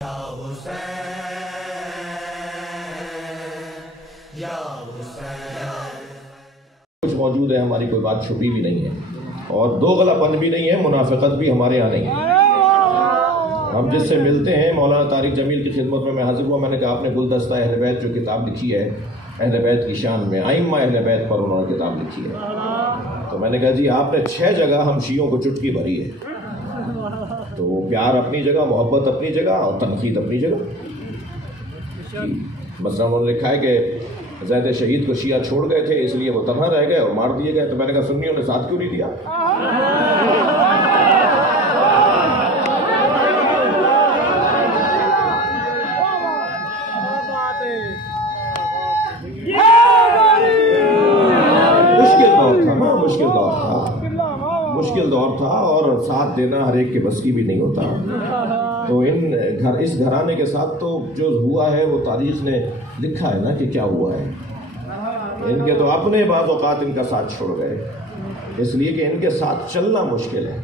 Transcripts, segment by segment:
کچھ موجود ہے، ہماری کوئی بات چھپی بھی نہیں ہے اور دوغلاپن بھی نہیں ہے، منافقت بھی ہمارے یہاں نہیں ہے۔ ہم جس سے ملتے ہیں، مولانا طارق جمیل کی خدمت میں حاضر ہوا، میں نے کہا آپ نے گلدستہ اہل بیت جو کتاب لکھی ہے اہل بیت کی شان میں، ائمہ اہل بیت پر انہوں نے کتاب لکھی ہے، تو میں نے کہا جی آپ نے 6 جگہ ہم شیعوں کو چٹکی بھری ہے، تو وہ پیار اپنی جگہ، محبت اپنی جگہ اور تنقید اپنی جگہ۔ مثلا انہوں نے لکھا ہے کہ زید شہید کو شیعہ چھوڑ گئے تھے اس لیے وہ تنہا رہ گئے اور مار دیے گئے، تو میں نے کہا سنیوں نے ساتھ کیوں نہیں دیا؟ مشکل دور تھا اور ساتھ دینا ہر ایک کے بس کی بھی نہیں ہوتا، تو اس گھرانے کے ساتھ تو جو ہوا ہے وہ تاریخ نے لکھا ہے نا کہ کیا ہوا ہے۔ ان کے تو اپنے بعض اوقات ان کا ساتھ چھوڑ گئے، اس لیے کہ ان کے ساتھ چلنا مشکل ہے۔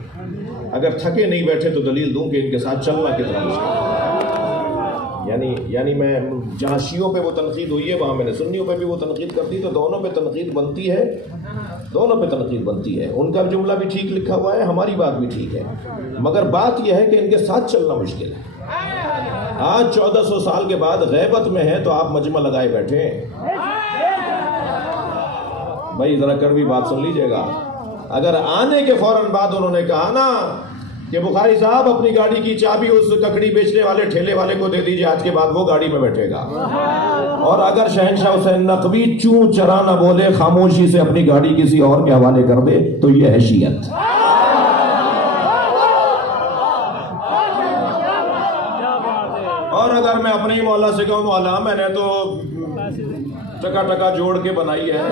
اگر تھکے نہیں بیٹھے تو دلیل دوں کہ ان کے ساتھ چلنا کتنا مشکل ہے۔ یعنی میں جہاں شیعوں پہ وہ تنقید ہوئی ہے وہاں میں نے سنیوں پہ بھی وہ تنقید کر دی، تو دونوں پہ تنقید بنتی ہے، دونوں پہ تنقید بنتی ہے۔ ان کا جملہ بھی ٹھیک لکھا ہوا ہے، ہماری بات بھی ٹھیک ہے، مگر بات یہ ہے کہ ان کے ساتھ چلنا مشکل ہے۔ آج 1400 سال کے بعد غیبت میں ہے تو آپ مجمع لگائے بیٹھے ہیں۔ بھائی ذرا کڑوی بات سن لیجئے گا، اگر آنے کے فوراً بعد انہوں نے کہا نا کہ بخاری صاحب اپنی گاڑی کی چابی اس ککڑی بیچنے والے ٹھیلے والے کو دے دیجئے، آج کے بعد وہ گاڑی میں بیٹھے گا، اور اگر شہنشاہ حسین نقوی چوں چرا نہ بولے، خاموشی سے اپنی گاڑی کسی اور کے حوالے کر دے، تو یہ ہے شیعت۔ اور اگر میں اپنے ہی مولا سے کہوں مولا میں نے تو ٹکا جوڑ کے بنائی ہے،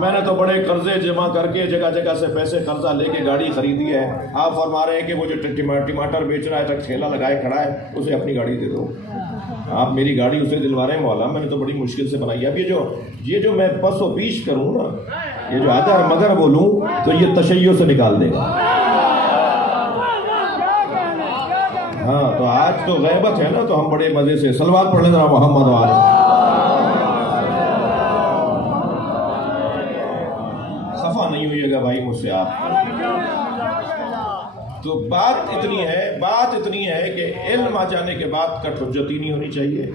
میں نے تو بڑے قرضے جمع کر کے جگہ جگہ سے پیسے قرضہ لے کے گاڑی خریدی ہے، آپ فرما رہے ہیں کہ وہ جو ٹماٹر بیچ رہا ہے تک ٹھیلا لگائے کھڑا ہے اسے اپنی گاڑی دے دو، آپ میری گاڑی اسے دلوا رہے ہیں مولا، میں نے تو بڑی مشکل سے بنائی ہے۔ اب یہ جو میں پس و پیش کروں نا، یہ جو اگر مگر بولوں تو یہ تشیع سے نکال دے گا۔ ہاں تو آج تو غیبت ہے نا، تو ہم بڑے مزے سے صلوات پڑھ لیں ذرا محمد والے۔ خفا نہیں ہوئیے گا بھائی مجھ سے آپ۔ تو بات اتنی ہے کہ علم آ جانے کے بعد کٹ حجتی نہیں ہونی چاہیے،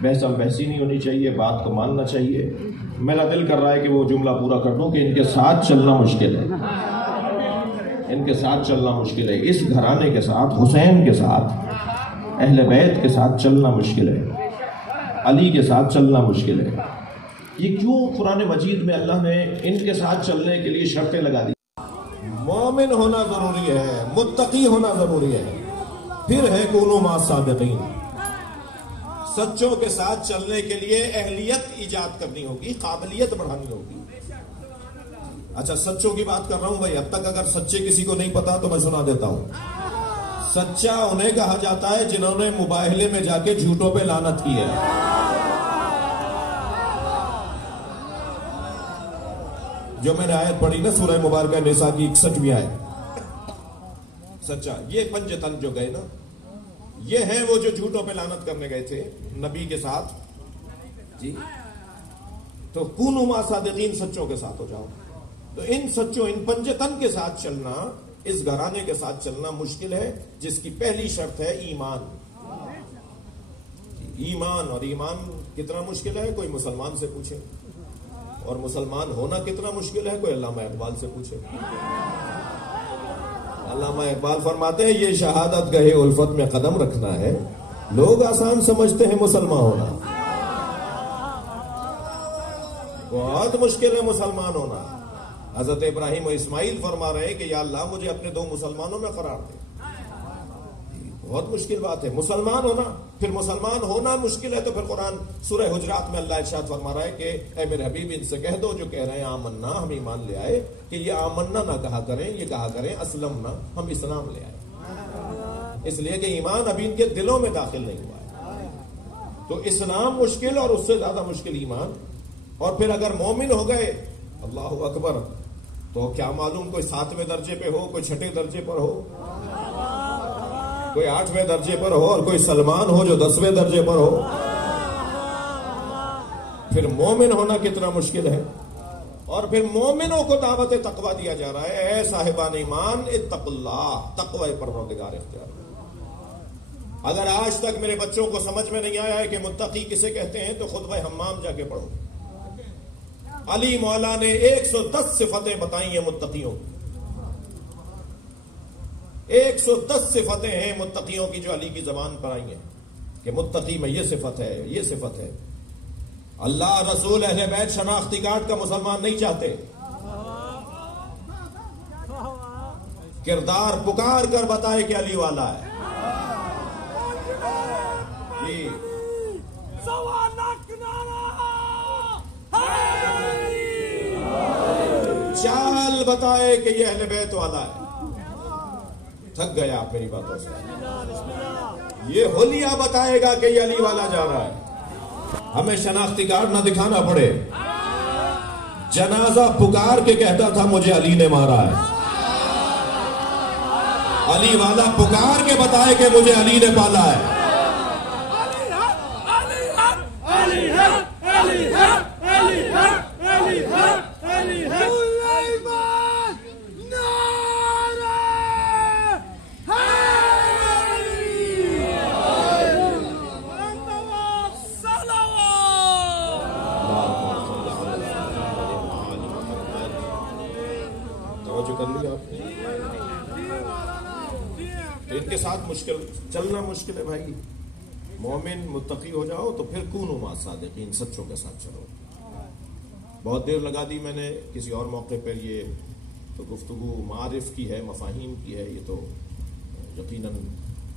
بحثم بحثی نہیں ہونی چاہیے، بات کو ماننا چاہیے۔ میرا دل کر رہا ہے کہ وہ جملہ پورا کر دوں کہ ان کے ساتھ چلنا مشکل ہے، ان کے ساتھ چلنا مشکل ہے، اس گھرانے کے ساتھ، حسین کے ساتھ، اہل بیت کے ساتھ چلنا مشکل ہے، علی کے ساتھ چلنا مشکل ہے۔ یہ کیوں قرآن مجید میں اللہ نے ان کے ساتھ چلنے کے لیے شرطیں لگا دی؟ مومن ہونا ضروری ہے، متقی ہونا ضروری ہے، پھر ہے کونوا مع الصادقین۔ سچوں کے ساتھ چلنے کے لیے اہلیت ایجاد کرنی ہوگی، قابلیت بڑھانی ہوگی۔ اچھا سچوں کی بات کر رہا ہوں بھائی، اب تک اگر سچے کسی کو نہیں پتا تو میں سنا دیتا ہوں۔ سچا انہیں کہا جاتا ہے جنہوں نے مباہلے میں جا کے جھوٹوں پہ لعنت کی ہے۔ جو میں نے آیت پڑھی نا سورہ مبارکہ نساء کی 61ویں آیت، سچا یہ پنجتن جو گئے نا، یہ ہیں وہ جو جھوٹوں پہ لعنت کرنے گئے تھے نبی کے ساتھ جی، تو کونوا مع الصادقین، سچوں کے ساتھ ہو جاؤ۔ تو ان پنجتن کے ساتھ چلنا، اس گھرانے کے ساتھ چلنا مشکل ہے، جس کی پہلی شرط ہے ایمان۔ ایمان، اور ایمان کتنا مشکل ہے کوئی مسلمان سے پوچھے، اور مسلمان ہونا کتنا مشکل ہے کوئی علامہ اقبال سے پوچھے۔ علامہ اقبال فرماتے ہیں یہ شہادت گہے الفت میں قدم رکھنا ہے، لوگ آسان سمجھتے ہیں مسلمان ہونا، بہت مشکل ہے مسلمان ہونا۔ حضرت ابراہیم و اسماعیل فرما رہے ہیں کہ یا اللہ مجھے اپنے 2 مسلمانوں میں قرار دے، بہت مشکل بات ہے مسلمان ہونا۔ پھر مسلمان ہونا مشکل ہے تو پھر قرآن سورہ حجرات میں اللہ ارشاد فرما رہا ہے کہ اے میرے حبیب ان سے کہہ دو جو کہہ رہے ہیں آمنا ہم ایمان لے آئے، کہ یہ آمنا نہ کہا کریں، یہ کہا کریں اسلمنا ہم اسلام لے آئے، اس لیے کہ ایمان ابھی ان کے دلوں میں داخل نہیں ہوا ہے۔ تو اسلام مشکل اور اس سے زیادہ مشکل ایمان، اور پھر اگر مومن ہو گئے اللہ اکبر تو کیا معلوم کوئی 7ویں درجے پہ ہو، کوئی 6ٹھے درجے پر ہو، کوئی 8ویں درجے پر ہو اور کوئی سلمان ہو جو 10ویں درجے پر ہو، پھر مومن ہونا کتنا مشکل ہے۔ اور پھر مومنوں کو دعوت تقوی دیا جا رہا ہے، اے صاحبان ایمان اتقوا اللہ، تقوی پروردگار اختیار۔ اگر آج تک میرے بچوں کو سمجھ میں نہیں آیا ہے کہ متقی کسے کہتے ہیں تو خطبہ حمام جا کے پڑھو۔ علی مولا نے 110 صفتیں بتائی ہیں متقیوں کی، 110 صفتیں ہیں متقیوں کی جو علی کی زبان پر آئی ہیں کہ متقی میں یہ صفت ہے، یہ صفت ہے۔ اللہ رسول اہل بیت شناختی کارڈ کا مسلمان نہیں چاہتے، کردار پکار کر بتائے کہ علی والا ہے۔ جی چال بتائے کہ یہ اہل بیت والا ہے۔ تھک گیا آپ میری باتوں سے۔ یہ حلیہ بتائے گا کہ یہ علی والا جا رہا ہے، ہمیں شناختی کارڈ نہ دکھانا پڑے۔ جنازہ پکار کے کہتا تھا مجھے علی نے مارا ہے، علی والا پکار کے بتائے کہ مجھے علی نے پالا ہے۔ ان کے ساتھ چلنا مشکل ہے بھائی۔ مومن متقی ہو جاؤ تو پھر کونوا مع الصادقین، سچوں کے ساتھ چلو۔ بہت دیر لگا دی میں نے، کسی اور موقع پر یہ تو گفتگو معارف کی ہے، مفاہیم کی ہے، یہ تو یقیناً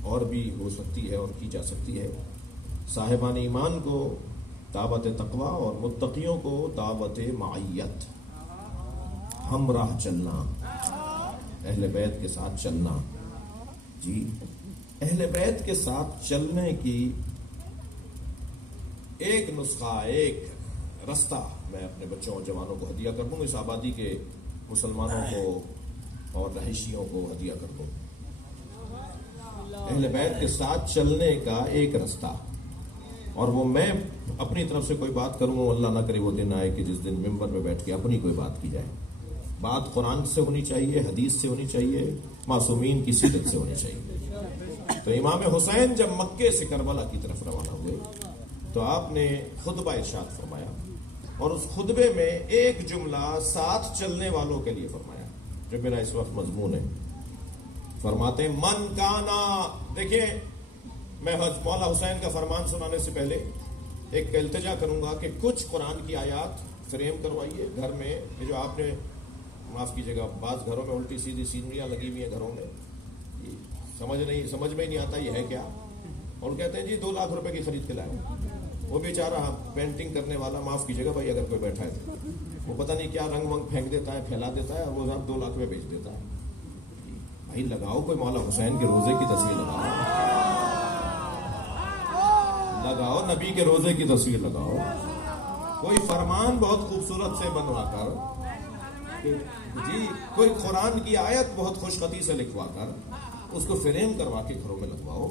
اور بھی ہو سکتی ہے اور کی جا سکتی ہے۔ صاحبان ایمان کو دعوت تقوی اور متقیوں کو دعوت معیت، ہمراہ چلنا، اہل بیت کے ساتھ چلنا۔ جی اہل بیت کے ساتھ چلنے کی ایک نسخہ، ایک رستہ میں اپنے بچوں اور جوانوں کو ہدیہ کر دوں، اس آبادی کے مسلمانوں کو اور رہائشیوں کو ہدیہ کر دوں۔ اہل بیت کے ساتھ چلنے کا ایک رستہ، اور وہ میں اپنی طرف سے کوئی بات کروں، اللہ نہ کرے وہ دن آئے کہ جس دن ممبر میں بیٹھ کے اپنی کوئی بات کی جائے۔ بات قرآن سے ہونی چاہیے، حدیث سے ہونی چاہیے، معصومین کی سیرت سے ہونی چاہیے۔ تو امام حسین جب مکے سے کربلا کی طرف روانہ ہوئے تو آپ نے خطبہ ارشاد فرمایا، اور اس خطبے میں ایک جملہ ساتھ چلنے والوں کے لیے فرمایا جو میرا اس وقت مضمون ہے۔ فرماتے ہیں من کانا، دیکھیں میں مولا حسین کا فرمان سنانے سے پہلے ایک التجا کروں گا کہ کچھ قرآن کی آیات فریم کروائیے گھر میں، جو آپ نے معاف کیجیے گا بعض گھروں میں الٹی سیدھی سینریاں لگی ہوئی ہیں گھروں میں، سمجھ میں ہی نہیں آتا یہ ہے کیا، اور کہتے ہیں جی 2 لاکھ روپے کی خرید کے لائے، وہ بیچارہ پینٹنگ کرنے والا، معاف کیجیے گا بھائی اگر کوئی بیٹھا ہے تو وہ پتہ نہیں کیا رنگ ونگ پھینک دیتا ہے، پھیلا دیتا ہے، اور وہ 2 لاکھ میں بیچ دیتا ہے۔ بھائی لگاؤ کوئی مولا حسین کے روزے کی تصویر لگاؤ، نبی کے روزے کی تصویر لگاؤ، کوئی فرمان بہت خوبصورت سے بنوا کر، جی کوئی قرآن کی آیت بہت خوش خطی سے لکھوا کر اس کو فریم کروا کے گھروں میں لگواؤ۔